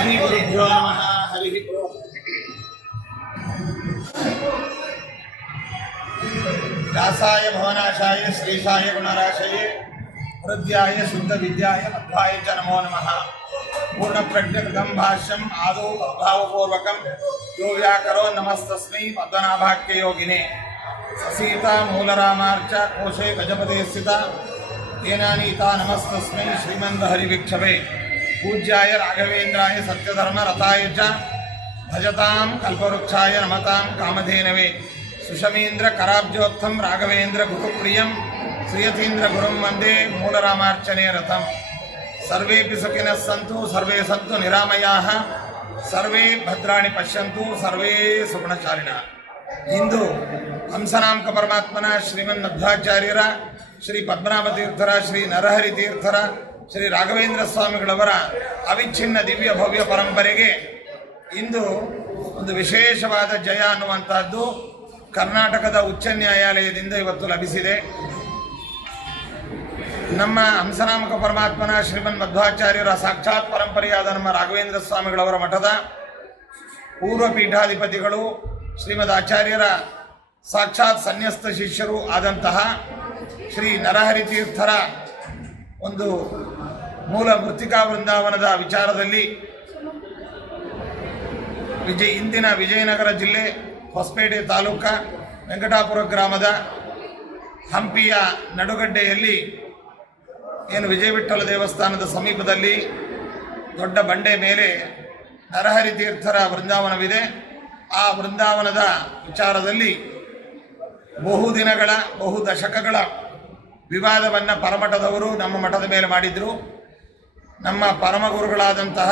ಶ್ರೀ ಗುರುಭ್ಯೋ ನಮಃ. ಹರಿ ಓಂ. ವ್ಯಾಸಾಯ ಭವನಾಶಾಯ ಶ್ರೀಶಾಯ ಗುಣರಾಶಯೇ ಹೃದ್ಯಾಯ ಶುದ್ಧ ವಿದ್ಯಾಯ ಮಧ್ವಾಯ ಚ ನಮೋ ನಮಃ. ಪೂರ್ಣಪ್ರಜ್ಞಕೃತಂ ಭಾಷ್ಯಂ ಆದೌ ತದ್ಭಾವಪೂರ್ವಕಂ ಯೋ ವ್ಯಾಕರೋ ನಮಸ್ತಸ್ಮೈ ಪದ್ಮನಾಭಾಖ್ಯ ಯೋಗಿನೇ. ಸಸೀತಾ ಮೂಲರಾಮಾರ್ಚ ಕೋಶೆ ಗಜಪದೇ ಸ್ಥಿತ ಏನಾನೀತಾ ನಮಸ್ತಸ್ಮೈ ಶ್ರೀಮಂತ ಹರಿವಿಕ್ಷವೇ. ಪೂಜ್ಯಾಯ ರಾಘವೇಂದ್ರಾಯ ಸತ್ಯಧರ್ಮ ರಥಾಯ ಚ ಭಜತಾಂ ಕಲ್ಪವೃಕ್ಷಾಯ ನಮತಾಂ ಕಾಮಧೇನವೇ. ಸುಷಮೀಂದ್ರ ಕರಾಬ್ಜೋತ್ಥಂ ರಾಘವೇಂದ್ರ ಗುರುಪ್ರಿಯಂ ಶ್ರೀಯತೀಂದ್ರ ಗುರುಂ ವಂದೇ ಮೂಲರಾಮಾರ್ಚನೆ ರಥಂ. ಸರ್ವೇಪಿ ಸುಖಿನಃ ಸಂತು ಸರ್ವೇ ಸಂತು ನಿರಾಮಯಾಃ ಸರ್ವೇ ಭದ್ರಾಣಿ ಪಶ್ಯಂತು ಸರ್ವೇ ಸುಗುಣಚಾರಿಣಃ. ಇಂದು ಹಂಸನಾಮಕ ಪರಮಾತ್ಮನ ಶ್ರೀಮನ್ ಮಧ್ವಾಚಾರ್ಯರ, ಶ್ರೀ ಪದ್ಮನಾಭ ತೀರ್ಥರ, ಶ್ರೀ ನರಹರಿ ತೀರ್ಥರ, ಶ್ರೀ ರಾಘವೇಂದ್ರ ಸ್ವಾಮಿಗಳವರ ಅವಿಚ್ಛಿನ್ನ ದಿವ್ಯ ಭವ್ಯ ಪರಂಪರೆಗೆ ಇಂದು ಒಂದು ವಿಶೇಷವಾದ ಜಯ ಅನ್ನುವಂಥದ್ದು ಕರ್ನಾಟಕದ ಉಚ್ಚ ನ್ಯಾಯಾಲಯದಿಂದ ಇವತ್ತು ಲಭಿಸಿದೆ. ನಮ್ಮ ಹಂಸನಾಮಕ ಪರಮಾತ್ಮನ ಶ್ರೀಮನ್ ಮಧ್ವಾಚಾರ್ಯರ ಸಾಕ್ಷಾತ್ ಪರಂಪರೆಯಾದ ನಮ್ಮ ರಾಘವೇಂದ್ರ ಸ್ವಾಮಿಗಳವರ ಮಠದ ಪೂರ್ವ ಪೀಠಾಧಿಪತಿಗಳು, ಶ್ರೀಮದ್ ಆಚಾರ್ಯರ ಸಾಕ್ಷಾತ್ ಸನ್ಯಸ್ತ ಶಿಷ್ಯರು ಆದಂತಹ ಶ್ರೀ ನರಹರಿ ತೀರ್ಥರ ಒಂದು ಮೂಲ ಮೃತ್ತಿಕಾ ವೃಂದಾವನದ ವಿಚಾರದಲ್ಲಿ ಇಂದಿನ ವಿಜಯನಗರ ಜಿಲ್ಲೆ ಹೊಸಪೇಟೆ ತಾಲೂಕ ವೆಂಕಟಾಪುರ ಗ್ರಾಮದ ಹಂಪಿಯ ನಡುಗಡ್ಡೆಯಲ್ಲಿ ಏನು ವಿಜಯವಿಠ್ಠಲ ದೇವಸ್ಥಾನದ ಸಮೀಪದಲ್ಲಿ ದೊಡ್ಡ ಬಂಡೆ ಮೇಲೆ ನರಹರಿ ತೀರ್ಥರ ವೃಂದಾವನವಿದೆ. ಆ ವೃಂದಾವನದ ವಿಚಾರದಲ್ಲಿ ಬಹುದಿನಗಳ ಬಹು ದಶಕಗಳ ವಿವಾದವನ್ನು ಪರಮಠದವರು ನಮ್ಮ ಮಠದ ಮೇಲೆ ಮಾಡಿದರು. ನಮ್ಮ ಪರಮಗುರುಗಳಾದಂತಹ